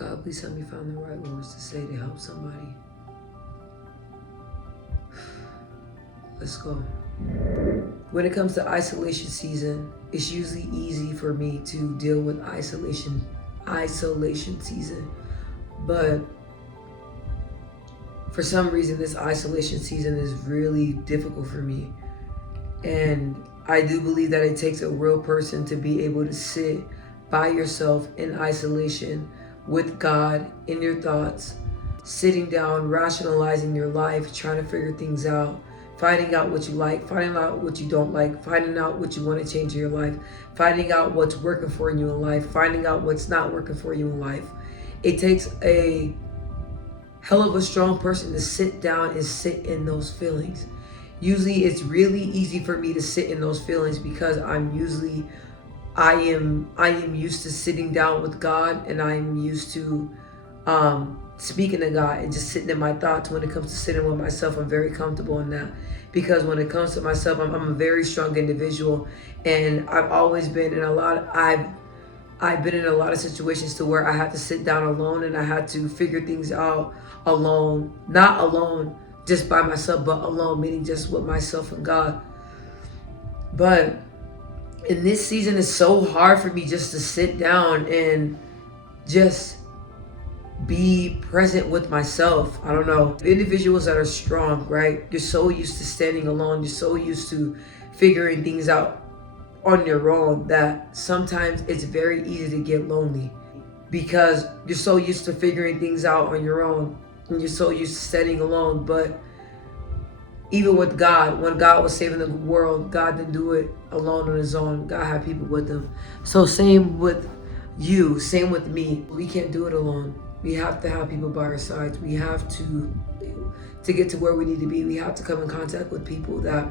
God, please help me find the right words to say to help somebody. Let's go. When it comes to isolation season, it's usually easy for me to deal with isolation season. But for some reason, this isolation season is really difficult for me. And I do believe that it takes a real person to be able to sit by yourself in isolation with God in your thoughts, sitting down, rationalizing your life, trying to figure things out, finding out what you like, finding out what you don't like, finding out what you want to change in your life, finding out what's working for you in life, finding out what's not working for you in life. It takes a hell of a strong person to sit down and sit in those feelings. Usually it's really easy for me to sit in those feelings because I am used to sitting down with God, and I am used to speaking to God and just sitting in my thoughts. When it comes to sitting with myself, I'm very comfortable in that, because when it comes to myself, I'm a very strong individual, and I've always been in a lot. I've been in a lot of situations to where I had to sit down alone and I had to figure things out alone, not alone just by myself, but alone, meaning just with myself and God. But in this season, it's so hard for me just to sit down and just be present with myself. I don't know. Individuals that are strong, right? You're so used to standing alone. You're so used to figuring things out on your own that sometimes it's very easy to get lonely, because you're so used to figuring things out on your own and you're so used to standing alone. But even with God, when God was saving the world, God didn't do it alone on his own. God had people with him. So same with you, same with me. We can't do it alone. We have to have people by our sides. We have to get to where we need to be. We have to come in contact with people that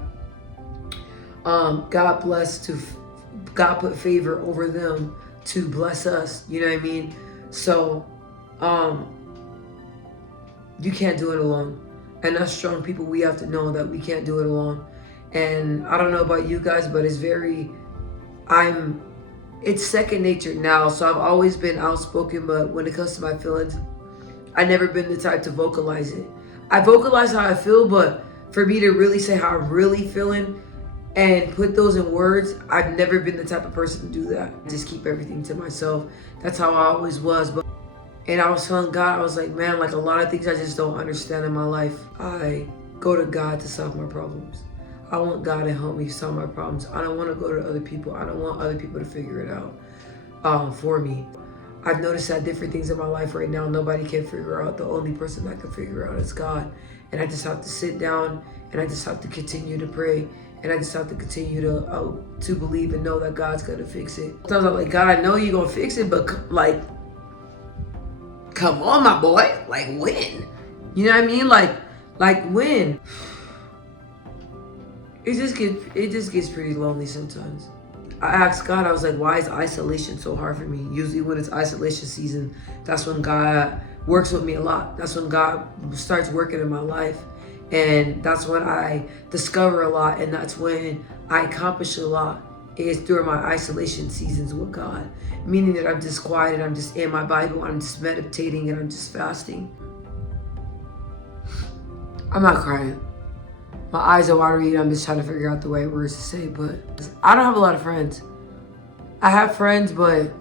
God put favor over them to bless us. You know what I mean? So you can't do it alone. And as strong people, we have to know that we can't do it alone. And I don't know about you guys, but it's second nature now. So I've always been outspoken, but when it comes to my feelings, I've never been the type to vocalize it. I vocalize how I feel, but for me to really say how I'm really feeling and put those in words, I've never been the type of person to do that. Just keep everything to myself. That's how I always was. And I was telling God, I was like, man, like a lot of things I just don't understand in my life. I go to God to solve my problems. I want God to help me solve my problems. I don't want to go to other people. I don't want other people to figure it out for me. I've noticed that different things in my life right now, nobody can figure out. The only person that can figure out is God. And I just have to sit down and I just have to continue to pray. And I just have to continue to believe and know that God's going to fix it. Sometimes I'm like, God, I know you're going to fix it, but like, come on, my boy. Like, when? You know what I mean? Like when? It just gets pretty lonely sometimes. I asked God, I was like, why is isolation so hard for me? Usually when it's isolation season, that's when God works with me a lot. That's when God starts working in my life. And that's when I discover a lot, and that's when I accomplish a lot, is during my isolation seasons with God. Meaning that I'm just quiet and I'm just in my Bible, I'm just meditating and I'm just fasting. I'm not crying. My eyes are watery, I'm just trying to figure out the right words to say, but I don't have a lot of friends. I have friends, but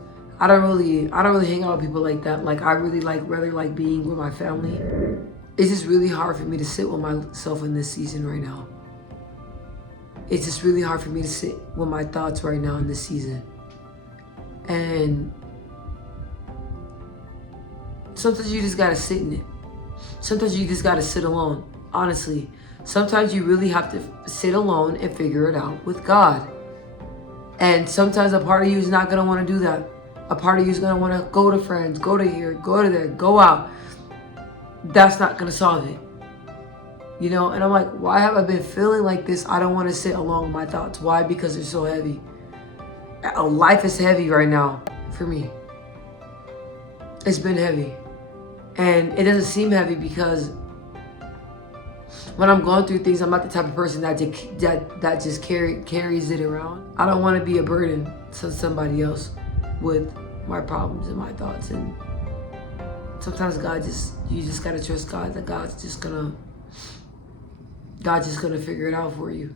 I don't really hang out with people like that. Like I really rather like being with my family. It's just really hard for me to sit with myself in this season right now. It's just really hard for me to sit with my thoughts right now in this season. And sometimes you just gotta sit in it. Sometimes you just gotta sit alone, honestly. Sometimes you really have to sit alone and figure it out with God. And sometimes a part of you is not gonna wanna do that. A part of you is gonna wanna go to friends, go to here, go to there, go out. That's not gonna solve it. You know, and I'm like, why have I been feeling like this? I don't wanna sit alone with my thoughts. Why? Because they're so heavy. Life is heavy right now for me. It's been heavy. And it doesn't seem heavy because when I'm going through things, I'm not the type of person that just carries it around. I don't want to be a burden to somebody else with my problems and my thoughts. And Sometimes you just gotta trust God that God's just gonna figure it out for you.